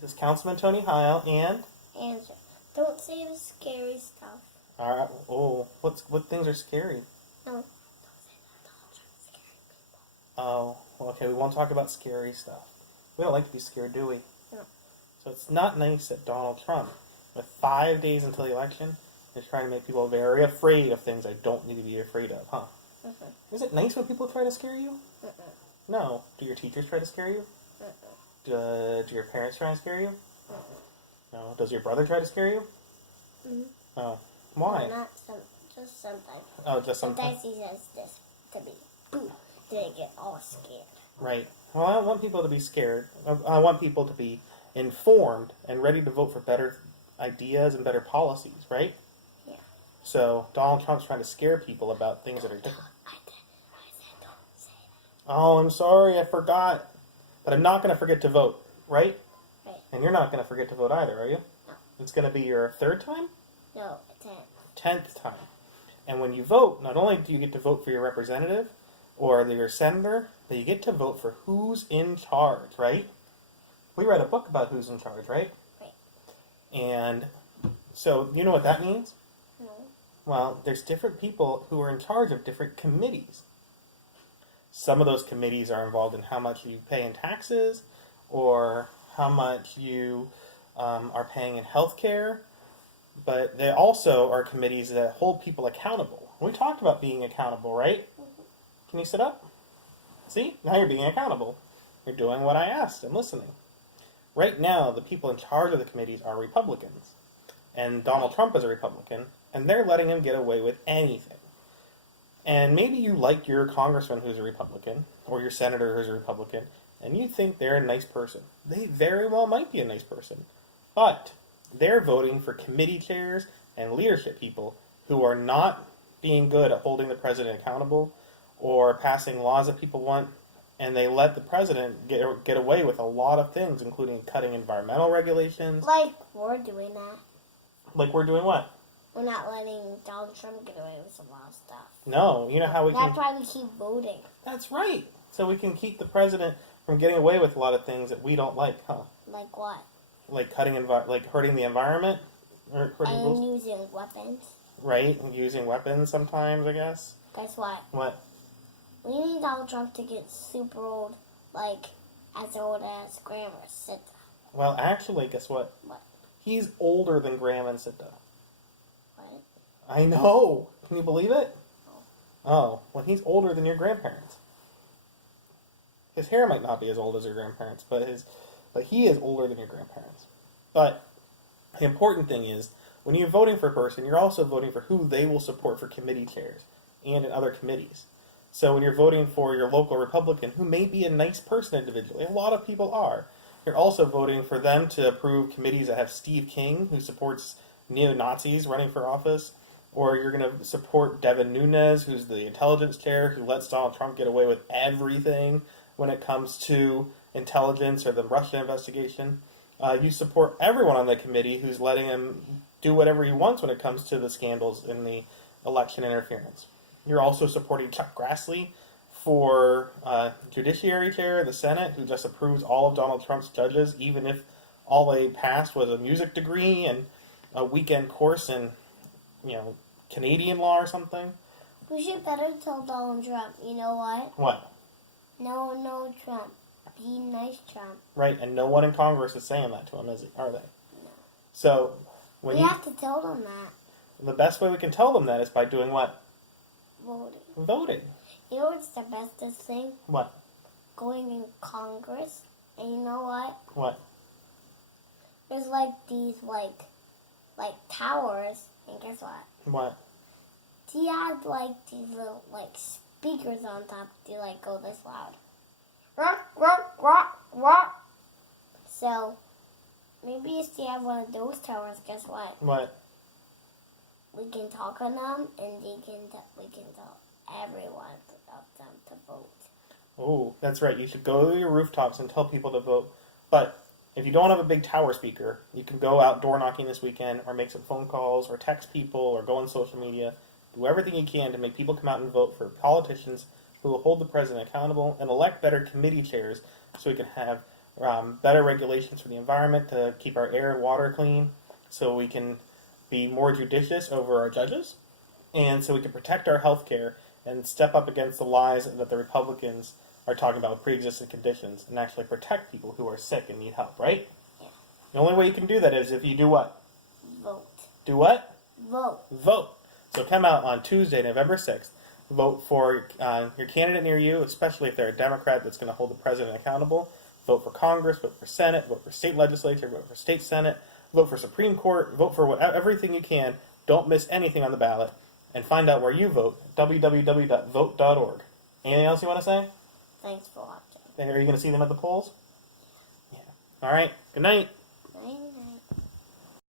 This is Councilman Tony Heil and Answer. Don't say the scary stuff. all right. Oh, what things are scary? No, don't say that. Don't try to scare people. Oh, well, okay. We won't talk about scary stuff. We don't like to be scared, do we? No. So it's not nice that Donald Trump, with 5 days until the election, is trying to make people very afraid of things I don't need to be afraid of, huh? Mm-mm. Is it nice when people try to scare you? Mm-mm. No. Do your teachers try to scare you? Mm-mm. Do your parents try to scare you? Mm-mm. No. Does your brother try to scare you? Mm-hmm. Oh. Why? Not some, just sometimes. Oh, just sometimes. Sometimes he says this to me. Boo. Then I get all scared. Right. Well, I don't want people to be scared. I want people to be informed and ready to vote for better ideas and better policies, right? Yeah. So Donald Trump's trying to scare people about things that are different. I said don't say that. Oh, I'm sorry, I forgot. But I'm not going to forget to vote, right? Right. And you're not going to forget to vote either, are you? No. It's going to be your third time? No, 10. 10th time. And when you vote, not only do you get to vote for your representative or your senator, but you get to vote for who's in charge, right? We read a book about who's in charge, right? Right. And so, you know what that means? No. Well, there's different people who are in charge of different committees. Some of those committees are involved in how much you pay in taxes or how much you are paying in health care. But they also are committees that hold people accountable. We talked about being accountable, right? Can you sit up? See? Now you're being accountable. You're doing what I asked and listening. Right now, the people in charge of the committees are Republicans. And Donald Trump is a Republican, and they're letting him get away with anything. And maybe you like your congressman who's a Republican, or your senator who's a Republican, and you think they're a nice person. They very well might be a nice person. But they're voting for committee chairs and leadership people who are not being good at holding the president accountable or passing laws that people want, and they let the president get away with a lot of things, including cutting environmental regulations. Like we're doing that. Like we're doing what? We're not letting Donald Trump get away with a lot of stuff. No, you know how we can... That's why we keep voting. That's right. So we can keep the president from getting away with a lot of things that we don't like, huh? Like what? Like like hurting the environment, or hurting And rules, using weapons. right? And using weapons sometimes, I guess. Guess what? What? We need Donald Trump to get super old, like as old as Grandma Sita. Well, actually, guess what? What? He's older than Graham and Sita. What? I know. Can you believe it? Oh, well, he's older than your grandparents. His hair might not be as old as your grandparents, but he is older than your grandparents. But the important thing is, when you're voting for a person, you're also voting for who they will support for committee chairs and in other committees. So when you're voting for your local Republican, who may be a nice person individually, a lot of people are, you're also voting for them to approve committees that have Steve King, who supports neo-Nazis running for office, or you're going to support Devin Nunes, who's the intelligence chair, who lets Donald Trump get away with everything when it comes to intelligence or the Russia investigation. You support everyone on the committee who's letting him do whatever he wants when it comes to the scandals in the election interference. You're also supporting Chuck Grassley for Judiciary Chair of the Senate, who just approves all of Donald Trump's judges, even if all they passed was a music degree and a weekend course in, Canadian law or something. We should better tell Donald Trump, you know what? What? No, Trump. Be nice, Trump. Right, and no one in Congress is saying that to him, are they? No. So, We have to tell them that. the best way we can tell them that is by doing what? Voting. Voting. You know what's the bestest thing? What? Going in Congress. And you know what? What? There's like these like towers. And guess what? What? He had like these little like speakers on top to like go this loud. Rock, rock, rock, rock. So maybe if they have one of those towers, guess what? What? We can talk on them, and we can tell everyone about them to vote. Oh, that's right. You should go to your rooftops and tell people to vote. But if you don't have a big tower speaker, you can go out door knocking this weekend, or make some phone calls, or text people, or go on social media. Do everything you can to make people come out and vote for politicians who will hold the president accountable and elect better committee chairs so we can have better regulations for the environment to keep our air and water clean, so we can be more judicious over our judges, and so we can protect our health care and step up against the lies that the Republicans are talking about with pre-existing conditions and actually protect people who are sick and need help, right? Yeah. The only way you can do that is if you do what? Vote. Do what? Vote. Vote. So come out on Tuesday, November 6th. Vote for your candidate near you, especially if they're a Democrat that's going to hold the president accountable. Vote for Congress, vote for Senate, vote for state legislature, vote for state Senate, vote for Supreme Court, vote for everything you can. Don't miss anything on the ballot. And find out where you vote, www.vote.org. Anything else you want to say? Thanks for watching. Are you going to see them at the polls? Yeah. All right. Good night. Bye.